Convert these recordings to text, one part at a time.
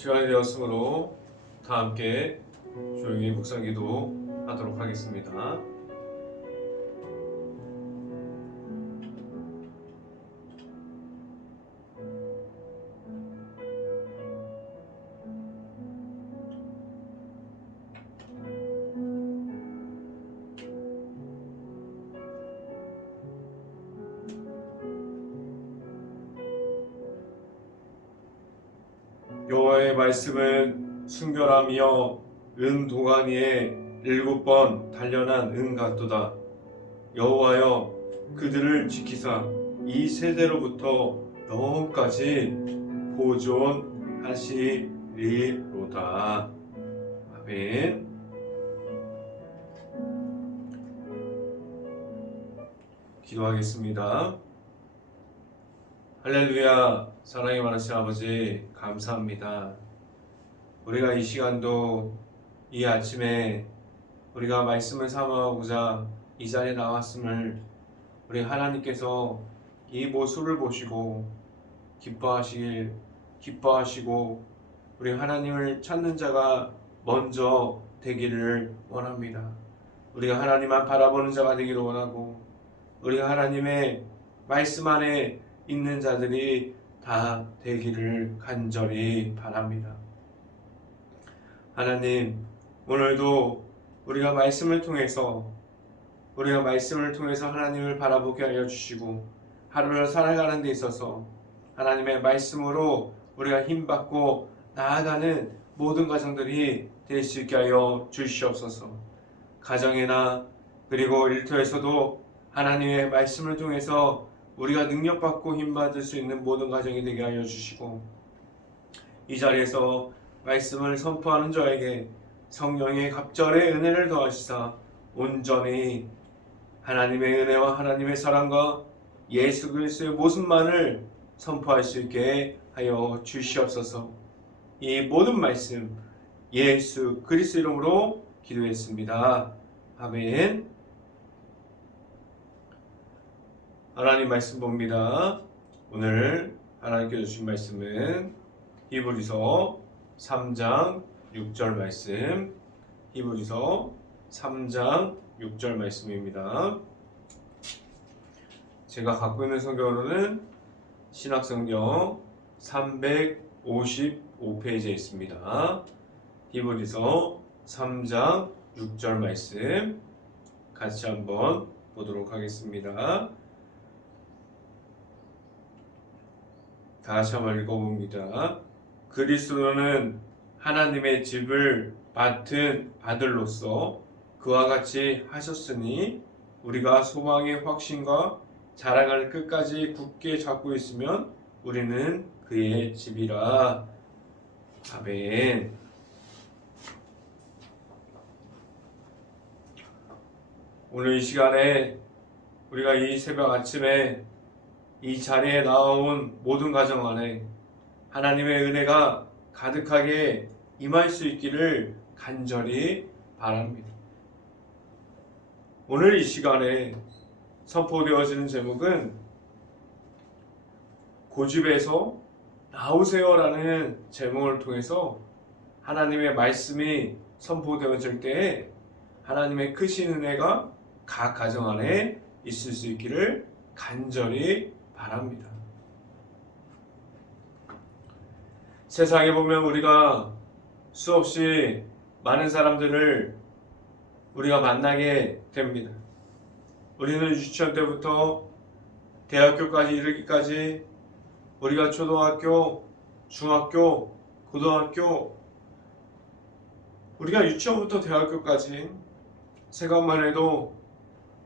시간이 되었으므로 다 함께 조용히 묵상기도 하도록 하겠습니다. 여호와의 말씀은 순결하며 은도가니에 7번 단련한 은 같도다. 여호와여 그들을 지키사 이 세대로부터 영원까지 보존하시리로다. 아멘. 기도하겠습니다. 할렐루야. 사랑이 많으신 아버지 감사합니다. 우리가 이 시간도 이 아침에 우리가 말씀을 삼아오고자 이 자리에 나왔음을 우리 하나님께서 이 모습을 보시고 기뻐하시고 우리 하나님을 찾는 자가 먼저 되기를 원합니다. 우리가 하나님만 바라보는 자가 되기를 원하고 우리가 하나님의 말씀 안에 있는 자들이 다 되기를 간절히 바랍니다. 하나님, 오늘도 우리가 말씀을 통해서 하나님을 바라보게 하여 주시고 하루를 살아가는 데 있어서 하나님의 말씀으로 우리가 힘받고 나아가는 모든 가정들이 될 수 있게 하여 주시옵소서. 가정이나 그리고 일터에서도 하나님의 말씀을 통해서 우리가 능력받고 힘받을 수 있는 모든 가정이 되게 하여 주시고 이 자리에서 말씀을 선포하는 저에게 성령의 갑절의 은혜를 더하시사 온전히 하나님의 은혜와 하나님의 사랑과 예수 그리스도의 모습만을 선포할 수 있게 하여 주시옵소서. 이 모든 말씀 예수 그리스도 이름으로 기도했습니다. 아멘. 하나님 말씀 봅니다. 오늘 하나님께 주신 말씀은 히브리서 3장 6절 말씀, 히브리서 3장 6절 말씀입니다. 제가 갖고 있는 성경으로는 신약성경 355페이지에 있습니다. 히브리서 3장 6절 말씀 같이 한번 보도록 하겠습니다. 다시 한번 읽어봅니다. 그리스도는 하나님의 집을 맡은 아들로서 그와 같이 하셨으니 우리가 소망의 확신과 자랑을 끝까지 굳게 잡고 있으면 우리는 그의 집이라. 아멘. 오늘 이 시간에 우리가 이 새벽 아침에 이 자리에 나온 모든 가정 안에 하나님의 은혜가 가득하게 임할 수 있기를 간절히 바랍니다. 오늘 이 시간에 선포되어지는 제목은 고집에서 나오세요라는 제목을 통해서 하나님의 말씀이 선포되어질 때에 하나님의 크신 은혜가 각 가정 안에 있을 수 있기를 간절히 바랍니다. 세상에 보면 우리가 수없이 많은 사람들을 우리가 만나게 됩니다. 우리는 유치원 때부터 대학교까지 이르기까지 우리가 초등학교, 중학교, 고등학교, 우리가 유치원부터 대학교까지 생각만 해도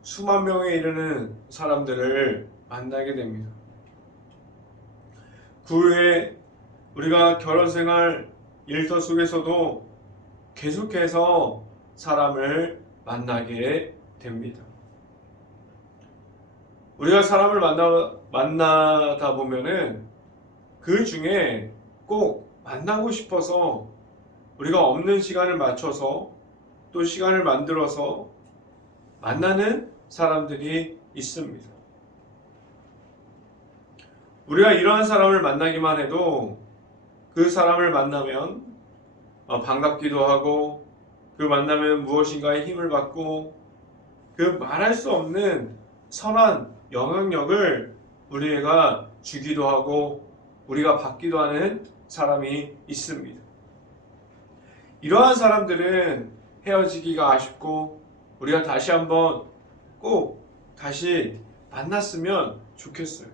수만 명에 이르는 사람들을 만나게 됩니다. 그 후에 우리가 결혼생활 일터 속에서도 계속해서 사람을 만나게 됩니다. 우리가 사람을 만나다 보면은 그 중에 꼭 만나고 싶어서 우리가 없는 시간을 맞춰서 또 시간을 만들어서 만나는 사람들이 있습니다. 우리가 이러한 사람을 만나기만 해도 그 사람을 만나면 반갑기도 하고 그 만나면 무엇인가의 힘을 받고 그 말할 수 없는 선한 영향력을 우리가 주기도 하고 우리가 받기도 하는 사람이 있습니다. 이러한 사람들은 헤어지기가 아쉽고 우리가 다시 한번 꼭 다시 만났으면 좋겠어요.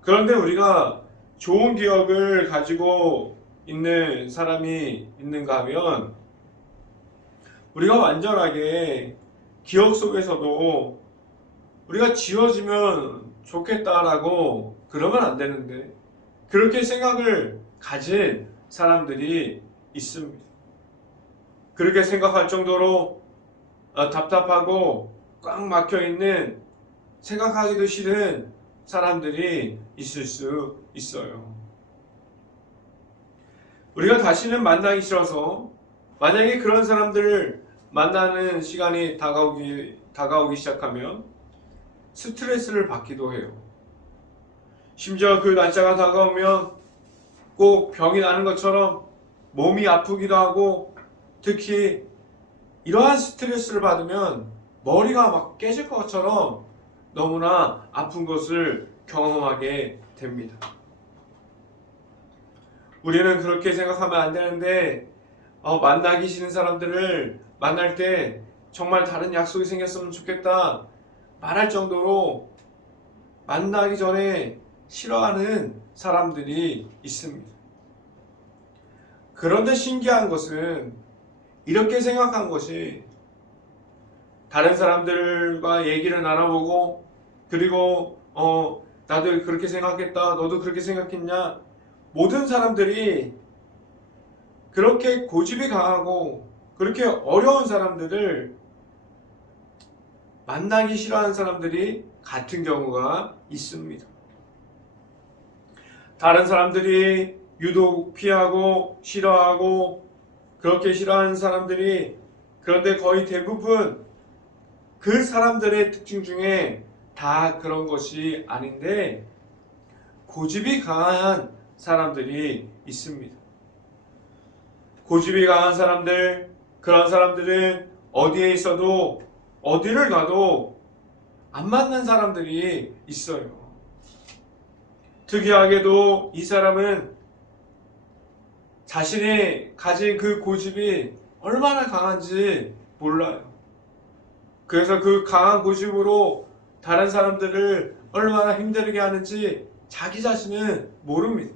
그런데 우리가 좋은 기억을 가지고 있는 사람이 있는가 하면 우리가 완전하게 기억 속에서도 우리가 지워지면 좋겠다라고 그러면 안 되는데 그렇게 생각을 가진 사람들이 있습니다. 그렇게 생각할 정도로 답답하고 꽉 막혀 있는 생각하기도 싫은 사람들이 있을 수 있어요. 우리가 다시는 만나기 싫어서 만약에 그런 사람들을 만나는 시간이 다가오기 시작하면 스트레스를 받기도 해요. 심지어 그 날짜가 다가오면 꼭 병이 나는 것처럼 몸이 아프기도 하고 특히 이러한 스트레스를 받으면 머리가 막 깨질 것처럼 너무나 아픈 것을 경험하게 됩니다. 우리는 그렇게 생각하면 안 되는데 만나기 싫은 사람들을 만날 때 정말 다른 약속이 생겼으면 좋겠다 말할 정도로 만나기 전에 싫어하는 사람들이 있습니다. 그런데 신기한 것은 이렇게 생각한 것이 다른 사람들과 얘기를 나눠보고 그리고 나도 그렇게 생각했다 너도 그렇게 생각했냐 모든 사람들이 그렇게 고집이 강하고 그렇게 어려운 사람들을 만나기 싫어하는 사람들이 같은 경우가 있습니다. 다른 사람들이 유독 피하고 싫어하고 그렇게 싫어하는 사람들이 그런데 거의 대부분 그 사람들의 특징 중에 다 그런 것이 아닌데 고집이 강한 사람들이 있습니다. 고집이 강한 사람들, 그런 사람들은 어디에 있어도 어디를 가도 안 맞는 사람들이 있어요. 특이하게도 이 사람은 자신이 가진 그 고집이 얼마나 강한지 몰라요. 그래서 그 강한 고집으로 다른 사람들을 얼마나 힘들게 하는지 자기 자신은 모릅니다.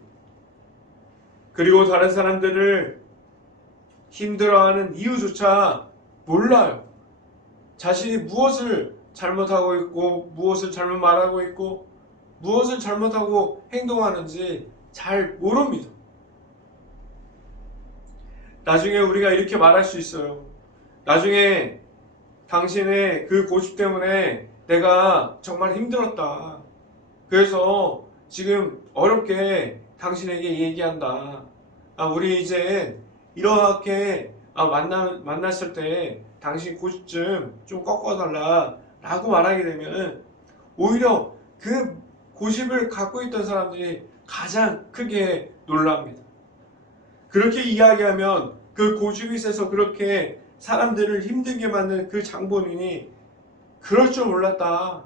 그리고 다른 사람들을 힘들어하는 이유조차 몰라요. 자신이 무엇을 잘못하고 있고 무엇을 잘못 말하고 있고 무엇을 잘못하고 행동하는지 잘 모릅니다. 나중에 우리가 이렇게 말할 수 있어요. 나중에 당신의 그 고집 때문에 내가 정말 힘들었다. 그래서 지금 어렵게 당신에게 얘기한다. 우리 이제 이렇게 만났을 때 당신 고집 좀 꺾어달라 라고 말하게 되면 오히려 그 고집을 갖고 있던 사람들이 가장 크게 놀랍니다. 그렇게 이야기하면 그 고집이 세서 그렇게 사람들을 힘들게 만든 그 장본인이 그럴 줄 몰랐다.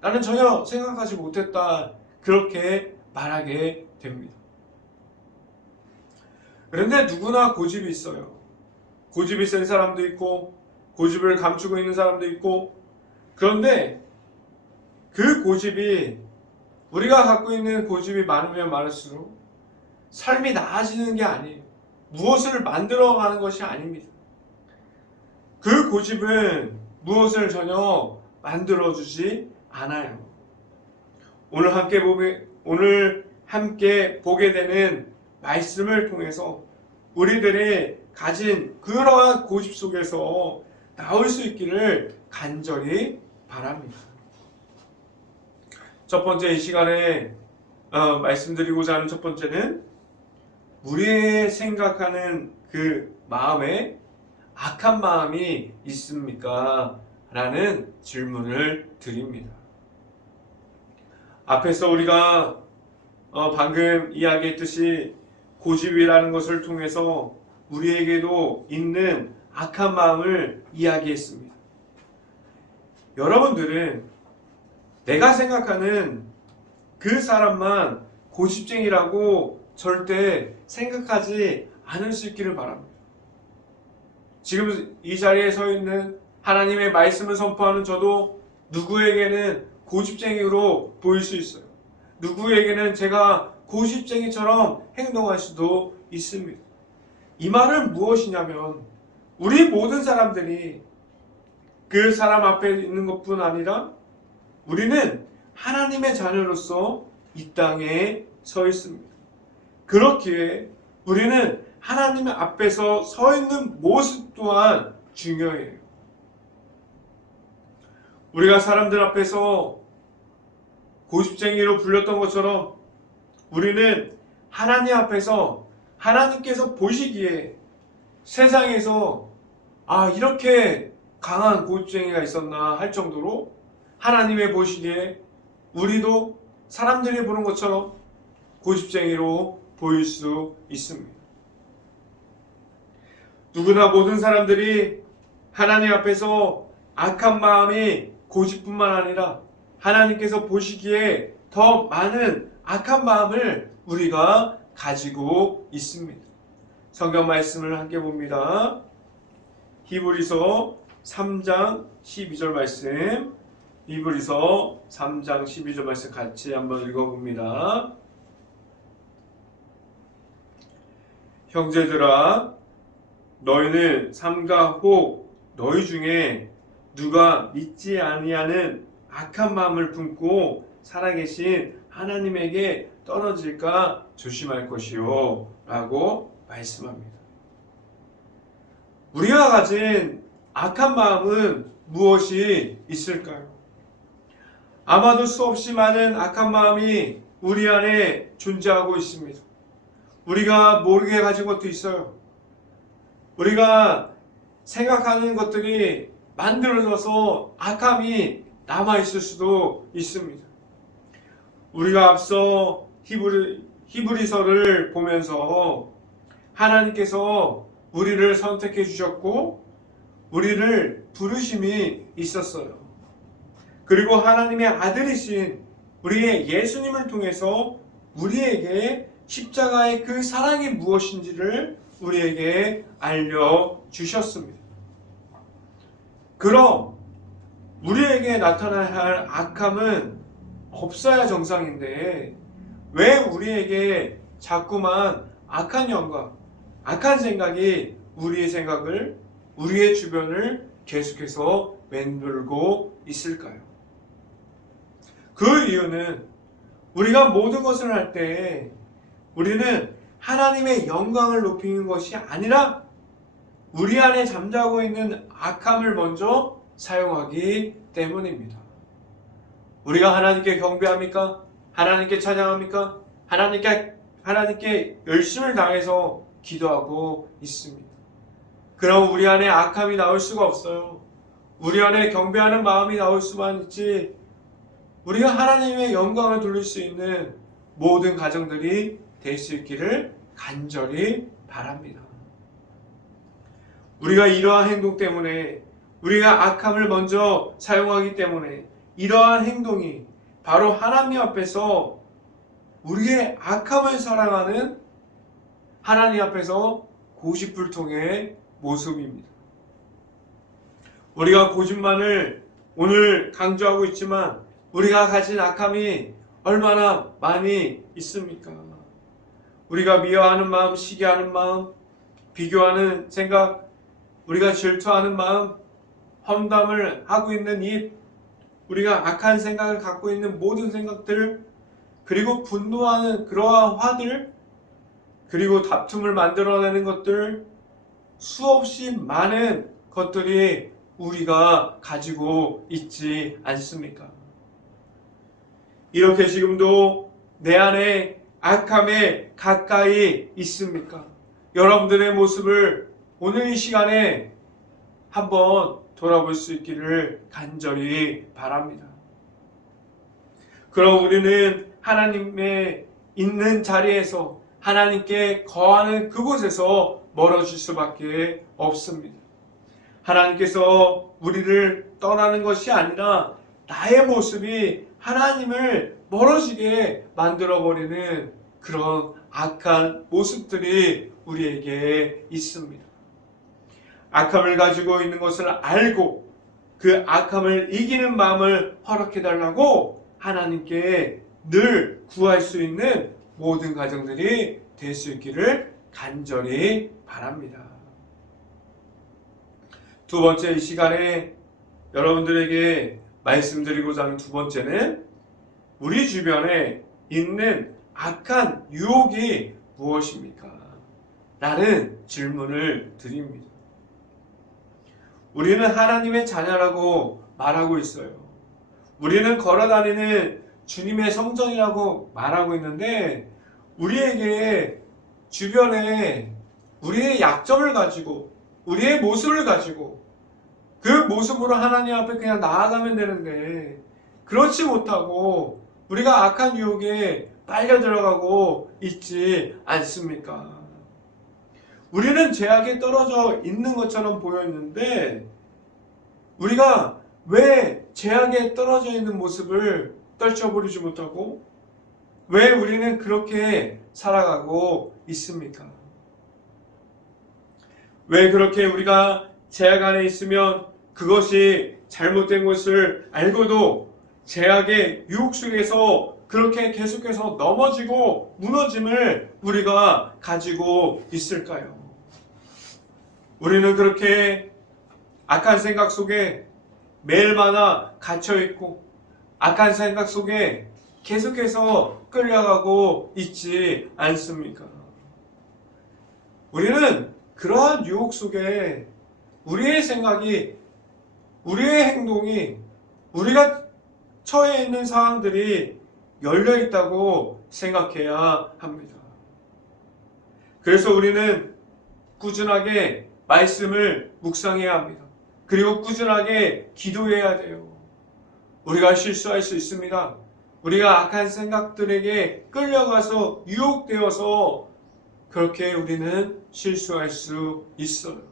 나는 전혀 생각하지 못했다. 그렇게 말하게 됩니다. 그런데 누구나 고집이 있어요. 고집이 센 사람도 있고 고집을 감추고 있는 사람도 있고 그런데 그 고집이 우리가 갖고 있는 고집이 많으면 많을수록 삶이 나아지는 게 아니에요. 무엇을 만들어가는 것이 아닙니다. 그 고집은 무엇을 전혀 만들어주지 않아요. 오늘 함께 보게 되는 말씀을 통해서 우리들이 가진 그러한 고집 속에서 나올 수 있기를 간절히 바랍니다. 첫 번째 이 시간에 말씀드리고자 하는 첫 번째는 우리의 생각하는 그 마음에 악한 마음이 있습니까? 라는 질문을 드립니다. 앞에서 우리가 방금 이야기했듯이 고집이라는 것을 통해서 우리에게도 있는 악한 마음을 이야기했습니다. 여러분들은 내가 생각하는 그 사람만 고집쟁이라고 절대 생각하지 않을 수 있기를 바랍니다. 지금 이 자리에 서 있는 하나님의 말씀을 선포하는 저도 누구에게는 고집쟁이로 보일 수 있어요. 누구에게는 제가 고집쟁이처럼 행동할 수도 있습니다. 이 말은 무엇이냐면 우리 모든 사람들이 그 사람 앞에 있는 것뿐 아니라 우리는 하나님의 자녀로서 이 땅에 서 있습니다. 그렇기에 우리는 하나님 앞에서 서 있는 모습 또한 중요해요. 우리가 사람들 앞에서 고집쟁이로 불렸던 것처럼 우리는 하나님 앞에서 하나님께서 보시기에 세상에서 이렇게 강한 고집쟁이가 있었나 할 정도로 하나님의 보시기에 우리도 사람들이 보는 것처럼 고집쟁이로 보일 수 있습니다. 누구나 모든 사람들이 하나님 앞에서 악한 마음이 고집뿐만 아니라 하나님께서 보시기에 더 많은 악한 마음을 우리가 가지고 있습니다. 성경 말씀을 함께 봅니다. 히브리서 3장 12절 말씀, 히브리서 3장 12절 말씀 같이 한번 읽어봅니다. 형제들아, 너희는 삼가 혹 너희 중에 누가 믿지 아니하는 악한 마음을 품고 살아계신 하나님에게 떨어질까 조심할 것이요 라고 말씀합니다. 우리가 가진 악한 마음은 무엇이 있을까요? 아마도 수없이 많은 악한 마음이 우리 안에 존재하고 있습니다. 우리가 모르게 가진 것도 있어요. 우리가 생각하는 것들이 만들어져서 악함이 남아있을 수도 있습니다. 우리가 앞서 히브리서를 보면서 하나님께서 우리를 선택해 주셨고 우리를 부르심이 있었어요. 그리고 하나님의 아들이신 우리의 예수님을 통해서 우리에게 십자가의 그 사랑이 무엇인지를 우리에게 알려주셨습니다. 그럼 우리에게 나타나야 할 악함은 없어야 정상인데 왜 우리에게 자꾸만 악한 영감, 악한 생각이 우리의 생각을, 우리의 주변을 계속해서 맴돌고 있을까요? 그 이유는 우리가 모든 것을 할 때 우리는 하나님의 영광을 높이는 것이 아니라 우리 안에 잠자고 있는 악함을 먼저 사용하기 때문입니다. 우리가 하나님께 경배합니까? 하나님께 찬양합니까? 하나님께 열심을 다해서 기도하고 있습니다. 그럼 우리 안에 악함이 나올 수가 없어요. 우리 안에 경배하는 마음이 나올 수만 있지 우리가 하나님의 영광을 돌릴 수 있는 모든 가정들이 될 수 있기를 간절히 바랍니다. 우리가 이러한 행동 때문에 우리가 악함을 먼저 사용하기 때문에 이러한 행동이 바로 하나님 앞에서 우리의 악함을 사랑하는 하나님 앞에서 고집불통의 모습입니다. 우리가 고집만을 오늘 강조하고 있지만 우리가 가진 악함이 얼마나 많이 있습니까? 우리가 미워하는 마음, 시기하는 마음, 비교하는 생각, 우리가 질투하는 마음, 험담을 하고 있는 입, 우리가 악한 생각을 갖고 있는 모든 생각들, 그리고 분노하는 그러한 화들, 그리고 다툼을 만들어내는 것들, 수없이 많은 것들이 우리가 가지고 있지 않습니까? 이렇게 지금도 내 안에 악함에 가까이 있습니까? 여러분들의 모습을 오늘 이 시간에 한번 돌아볼 수 있기를 간절히 바랍니다. 그럼 우리는 하나님의 있는 자리에서 하나님께 거하는 그곳에서 멀어질 수밖에 없습니다. 하나님께서 우리를 떠나는 것이 아니라 나의 모습이 하나님을 멀어지게 만들어버리는 그런 악한 모습들이 우리에게 있습니다. 악함을 가지고 있는 것을 알고 그 악함을 이기는 마음을 허락해달라고 하나님께 늘 구할 수 있는 모든 가정들이 될 수 있기를 간절히 바랍니다. 두 번째, 이 시간에 여러분들에게 말씀드리고자 하는 두 번째는 우리 주변에 있는 악한 유혹이 무엇입니까? 라는 질문을 드립니다. 우리는 하나님의 자녀라고 말하고 있어요. 우리는 걸어다니는 주님의 성전이라고 말하고 있는데 우리에게 주변에 우리의 약점을 가지고 우리의 모습을 가지고 그 모습으로 하나님 앞에 그냥 나아가면 되는데 그렇지 못하고 우리가 악한 유혹에 빨려 들어가고 있지 않습니까? 우리는 죄악에 떨어져 있는 것처럼 보였는데 우리가 왜 죄악에 떨어져 있는 모습을 떨쳐버리지 못하고 왜 우리는 그렇게 살아가고 있습니까? 왜 그렇게 우리가 죄악 안에 있으면 그것이 잘못된 것을 알고도 죄악의 유혹 속에서 그렇게 계속해서 넘어지고 무너짐을 우리가 가지고 있을까요? 우리는 그렇게 악한 생각 속에 매일마다 갇혀있고 악한 생각 속에 계속해서 끌려가고 있지 않습니까? 우리는 그러한 유혹 속에 우리의 생각이, 우리의 행동이, 우리가 처해 있는 상황들이 열려있다고 생각해야 합니다. 그래서 우리는 꾸준하게 말씀을 묵상해야 합니다. 그리고 꾸준하게 기도해야 돼요. 우리가 실수할 수 있습니다. 우리가 악한 생각들에게 끌려가서 유혹되어서 그렇게 우리는 실수할 수 있어요.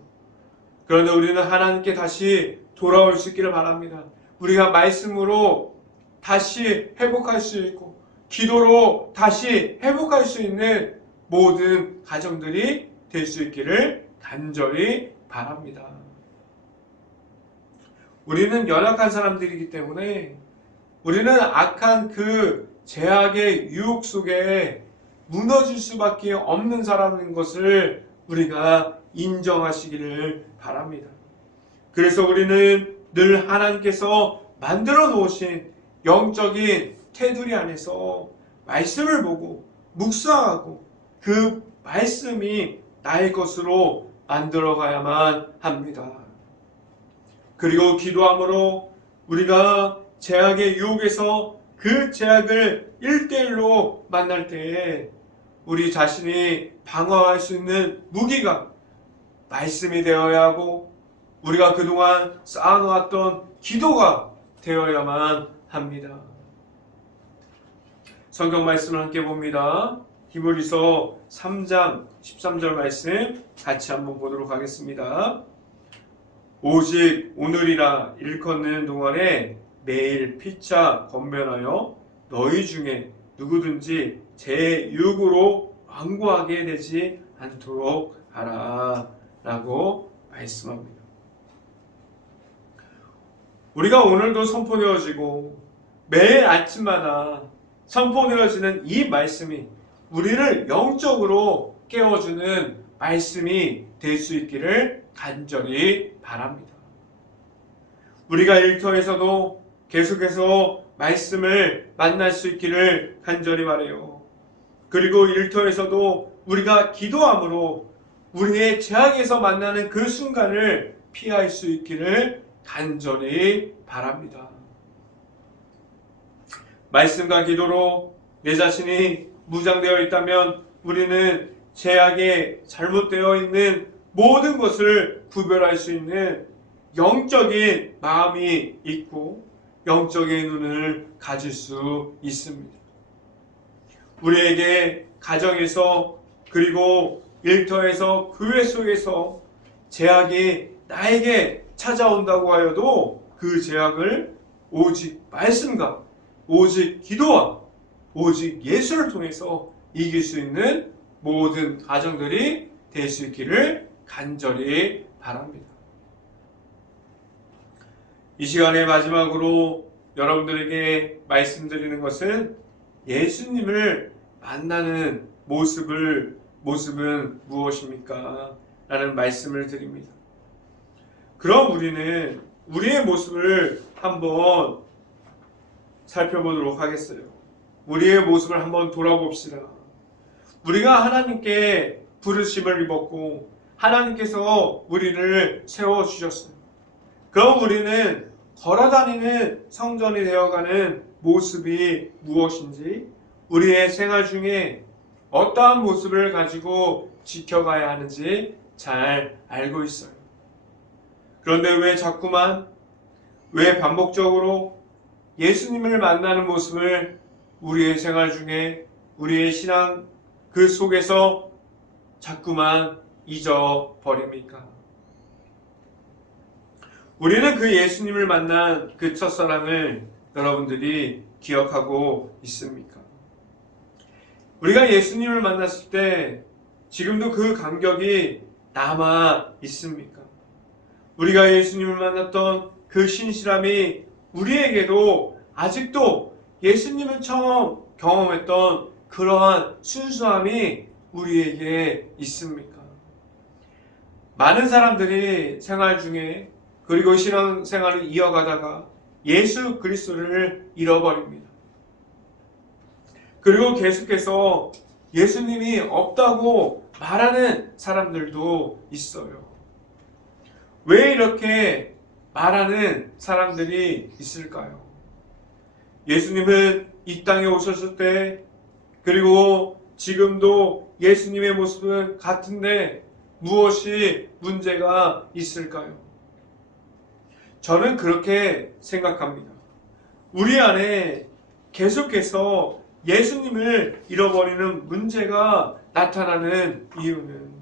그런데 우리는 하나님께 다시 돌아올 수 있기를 바랍니다. 우리가 말씀으로 다시 회복할 수 있고 기도로 다시 회복할 수 있는 모든 가정들이 될 수 있기를 간절히 바랍니다. 우리는 연약한 사람들이기 때문에 우리는 악한 그 죄악의 유혹 속에 무너질 수밖에 없는 사람인 것을 우리가 인정하시기를 바랍니다. 그래서 우리는 늘 하나님께서 만들어 놓으신 영적인 테두리 안에서 말씀을 보고 묵상하고 그 말씀이 나의 것으로 만들어 가야만 합니다. 그리고 기도함으로 우리가 죄악의 유혹에서 그 죄악을 1대1로 만날 때에 우리 자신이 방어할 수 있는 무기가 말씀이 되어야 하고 우리가 그동안 쌓아놓았던 기도가 되어야만 합니다. 성경 말씀을 함께 봅니다. 히브리서 3장 13절 말씀 같이 한번 보도록 하겠습니다. 오직 오늘이라 일컫는 동안에 매일 피차 권면하여 너희 중에 누구든지 제 유혹으로 완고하게 되지 않도록 하라 라고 말씀합니다. 우리가 오늘도 선포되어지고 매일 아침마다 선포되어지는 이 말씀이 우리를 영적으로 깨워주는 말씀이 될 수 있기를 간절히 바랍니다. 우리가 일터에서도 계속해서 말씀을 만날 수 있기를 간절히 바라요. 그리고 일터에서도 우리가 기도함으로 우리의 죄악에서 만나는 그 순간을 피할 수 있기를 간절히 바랍니다. 말씀과 기도로 내 자신이 무장되어 있다면 우리는 죄악에 잘못되어 있는 모든 것을 구별할 수 있는 영적인 마음이 있고 영적인 눈을 가질 수 있습니다. 우리에게 가정에서 그리고 일터에서 교회 속에서 제약이 나에게 찾아온다고 하여도 그 제약을 오직 말씀과 오직 기도와 오직 예수를 통해서 이길 수 있는 모든 가정들이 될 수 있기를 간절히 바랍니다. 이 시간의 마지막으로 여러분들에게 말씀드리는 것은 예수님을 만나는 모습은 무엇입니까? 라는 말씀을 드립니다. 그럼 우리는 우리의 모습을 한번 살펴보도록 하겠어요. 우리의 모습을 한번 돌아봅시다. 우리가 하나님께 부르심을 입었고 하나님께서 우리를 세워주셨어요. 그럼 우리는 걸어다니는 성전이 되어가는 모습이 무엇인지 우리의 생활 중에 어떠한 모습을 가지고 지켜가야 하는지 잘 알고 있어요. 그런데 왜 반복적으로 예수님을 만나는 모습을 우리의 생활 중에 우리의 신앙 그 속에서 자꾸만 잊어버립니까? 우리는 그 예수님을 만난 그 첫사랑을 여러분들이 기억하고 있습니까? 우리가 예수님을 만났을 때 지금도 그 감격이 남아 있습니까? 우리가 예수님을 만났던 그 신실함이 우리에게도 아직도 예수님을 처음 경험했던 그러한 순수함이 우리에게 있습니까? 많은 사람들이 생활 중에 그리고 신앙생활을 이어가다가 예수 그리스도를 잃어버립니다. 그리고 계속해서 예수님이 없다고 말하는 사람들도 있어요. 왜 이렇게 말하는 사람들이 있을까요? 예수님은 이 땅에 오셨을 때 그리고 지금도 예수님의 모습은 같은데 무엇이 문제가 있을까요? 저는 그렇게 생각합니다. 우리 안에 계속해서 예수님을 잃어버리는 문제가 나타나는 이유는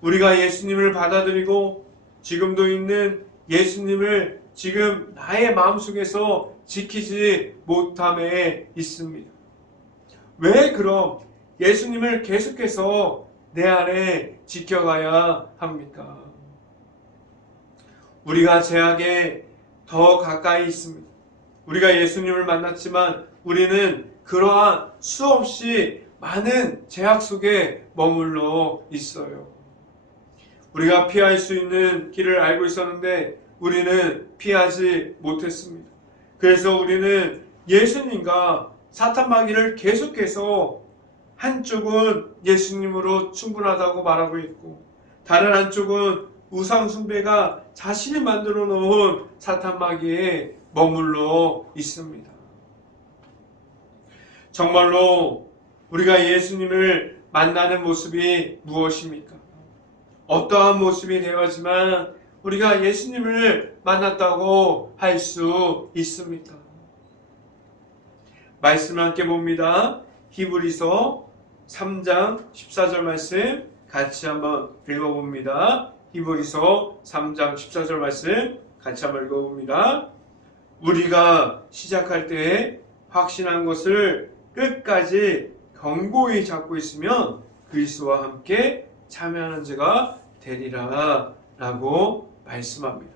우리가 예수님을 받아들이고 지금도 있는 예수님을 지금 나의 마음속에서 지키지 못함에 있습니다. 왜 그럼 예수님을 계속해서 내 안에 지켜가야 합니까? 우리가 제약에 더 가까이 있습니다. 우리가 예수님을 만났지만 우리는 그러한 수없이 많은 제약 속에 머물러 있어요. 우리가 피할 수 있는 길을 알고 있었는데 우리는 피하지 못했습니다. 그래서 우리는 예수님과 사탄 마귀를 계속해서 한쪽은 예수님으로 충분하다고 말하고 있고 다른 한쪽은 우상 숭배가 자신이 만들어 놓은 사탄 마귀에 머물러 있습니다. 정말로 우리가 예수님을 만나는 모습이 무엇입니까? 어떠한 모습이 되었지만 우리가 예수님을 만났다고 할 수 있습니까? 말씀을 함께 봅니다. 히브리서 3장 14절 말씀 같이 한번 읽어봅니다. 히브리서 3장 14절 말씀 같이 한번 읽어봅니다. 우리가 시작할 때에 확신한 것을 끝까지 견고히 잡고 있으면 그리스도와 함께 참여하는 자가 되리라 라고 말씀합니다.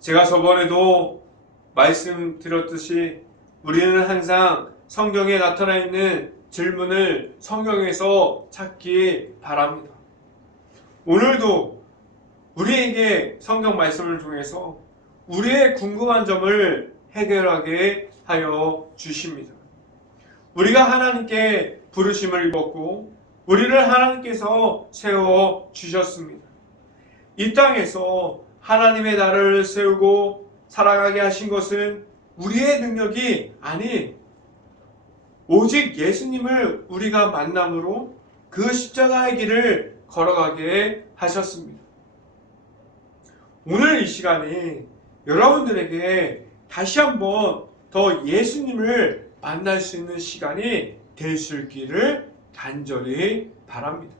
제가 저번에도 말씀드렸듯이 우리는 항상 성경에 나타나 있는 질문을 성경에서 찾기 바랍니다. 오늘도 우리에게 성경 말씀을 통해서 우리의 궁금한 점을 해결하게 하여 주십니다. 우리가 하나님께 부르심을 입었고 우리를 하나님께서 세워 주셨습니다. 이 땅에서 하나님의 나라를 세우고 살아가게 하신 것은 우리의 능력이 아닌 오직 예수님을 우리가 만남으로 그 십자가의 길을 걸어가게 하셨습니다. 오늘 이 시간에 여러분들에게 다시 한번 더 예수님을 만날 수 있는 시간이 될 수 있기를 간절히 바랍니다.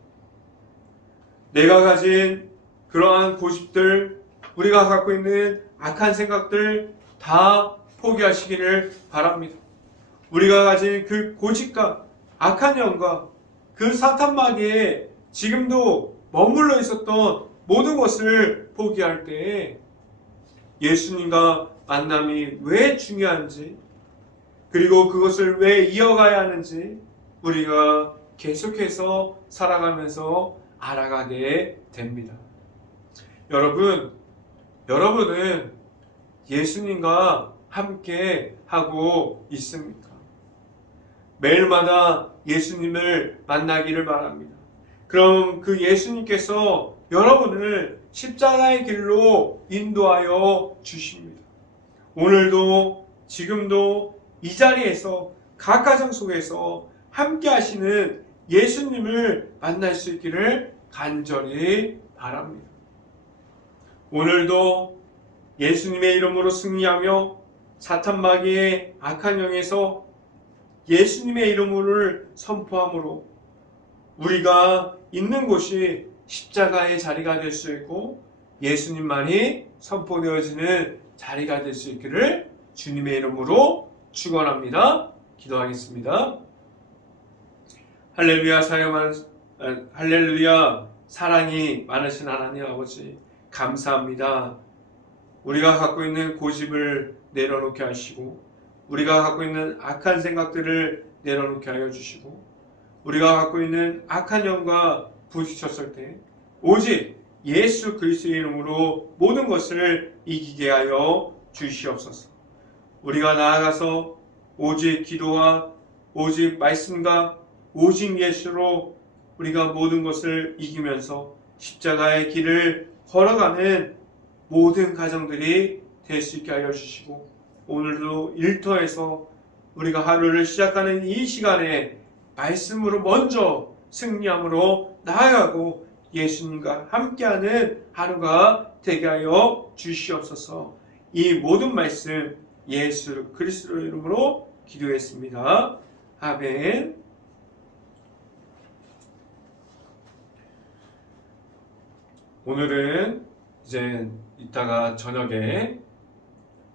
내가 가진 그러한 고집들, 우리가 갖고 있는 악한 생각들 다 포기하시기를 바랍니다. 우리가 가진 그 고집과 악한 영과 그 사탄 마귀에 지금도 머물러 있었던 모든 것을 포기할 때에 예수님과 만남이 왜 중요한지, 그리고 그것을 왜 이어가야 하는지 우리가 계속해서 살아가면서 알아가게 됩니다. 여러분은 예수님과 함께 하고 있습니까? 매일마다 예수님을 만나기를 바랍니다. 그럼 그 예수님께서 여러분을 십자가의 길로 인도하여 주십니다. 오늘도 지금도 이 자리에서 각 가정 속에서 함께 하시는 예수님을 만날 수 있기를 간절히 바랍니다. 오늘도 예수님의 이름으로 승리하며 사탄 마귀의 악한 영에서 예수님의 이름을 선포함으로 우리가 있는 곳이 십자가의 자리가 될 수 있고 예수님만이 선포되어지는 자리가 될 수 있기를 주님의 이름으로 축원합니다. 기도하겠습니다. 할렐루야 사랑이 많으신 하나님 아버지 감사합니다. 우리가 갖고 있는 고집을 내려놓게 하시고 우리가 갖고 있는 악한 생각들을 내려놓게 하여 주시고 우리가 갖고 있는 악한 영과 부딪혔을 때 오직 예수 그리스도의 이름으로 모든 것을 이기게 하여 주시옵소서. 우리가 나아가서 오직 기도와 오직 말씀과 오직 예수로 우리가 모든 것을 이기면서 십자가의 길을 걸어가는 모든 가정들이 될 수 있게 하여 주시고 오늘도 일터에서 우리가 하루를 시작하는 이 시간에 말씀으로 먼저 승리함으로 나아가고 예수님과 함께하는 하루가 되게 하여 주시옵소서. 이 모든 말씀 예수 그리스도의 이름으로 기도했습니다. 아멘. 오늘은 이제 이따가 저녁에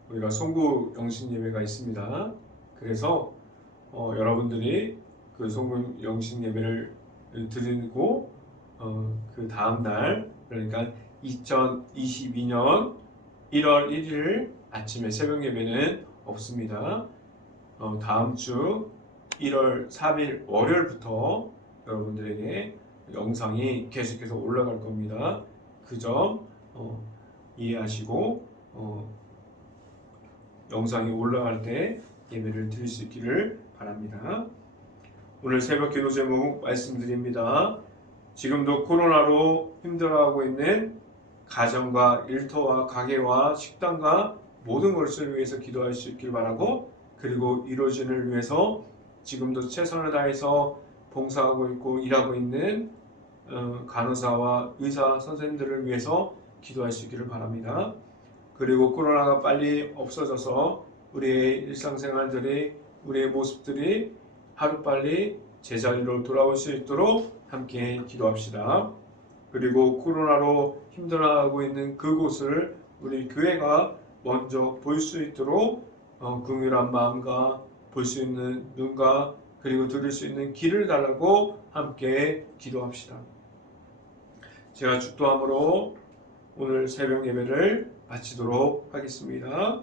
우리가 송구 영신 예배가 있습니다. 그래서 여러분들이 그 송구 영신 예배를 드리고 그 다음 날 그러니까 2022년 1월 1일 아침에 새벽 예배는 없습니다. 다음 주 1월 3일 월요일부터 여러분들에게 영상이 계속해서 올라갈 겁니다. 그 점 이해하시고 영상이 올라갈 때 예배를 드릴 수 있기를 바랍니다. 오늘 새벽 기도 제목 말씀드립니다. 지금도 코로나로 힘들어하고 있는 가정과 일터와 가게와 식당과 모든 것을 위해서 기도할 수 있길 바라고 그리고 이루어진을 위해서 지금도 최선을 다해서 봉사하고 있고 일하고 있는 간호사와 의사 선생님들을 위해서 기도할 수 있기를 바랍니다. 그리고 코로나가 빨리 없어져서 우리의 일상생활들이 우리의 모습들이 하루빨리 제자리로 돌아올 수 있도록 함께 기도합시다. 그리고 코로나로 힘들어하고 있는 그곳을 우리 교회가 먼저 볼 수 있도록 긍휼한 마음과 볼 수 있는 눈과 그리고 들을 수 있는 귀를 달라고 함께 기도합시다. 제가 축도함으로 오늘 새벽 예배를 마치도록 하겠습니다.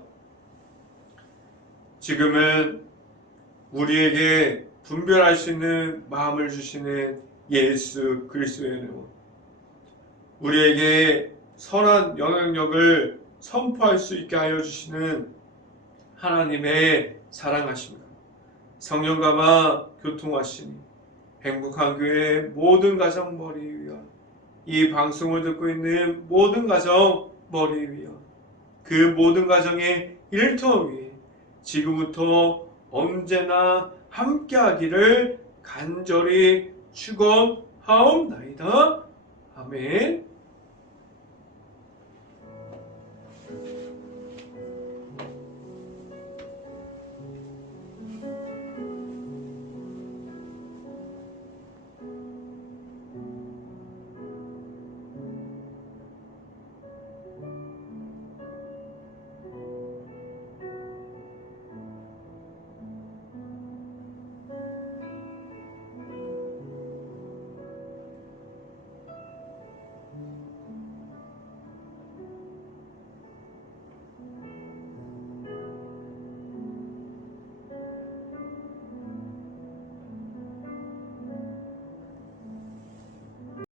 지금은 우리에게 분별할 수 있는 마음을 주시는 예수 그리스도의 이름, 우리에게 선한 영향력을 선포할 수 있게 하여 주시는 하나님의 사랑하심과 성령감화 교통하심이 행복한 교회 모든 가정 머리 위와 이 방송을 듣고 있는 모든 가정 머리 위와 그 모든 가정의 일터 위에 지금부터 언제나 함께하기를 간절히 축원하옵나이다. 아멘.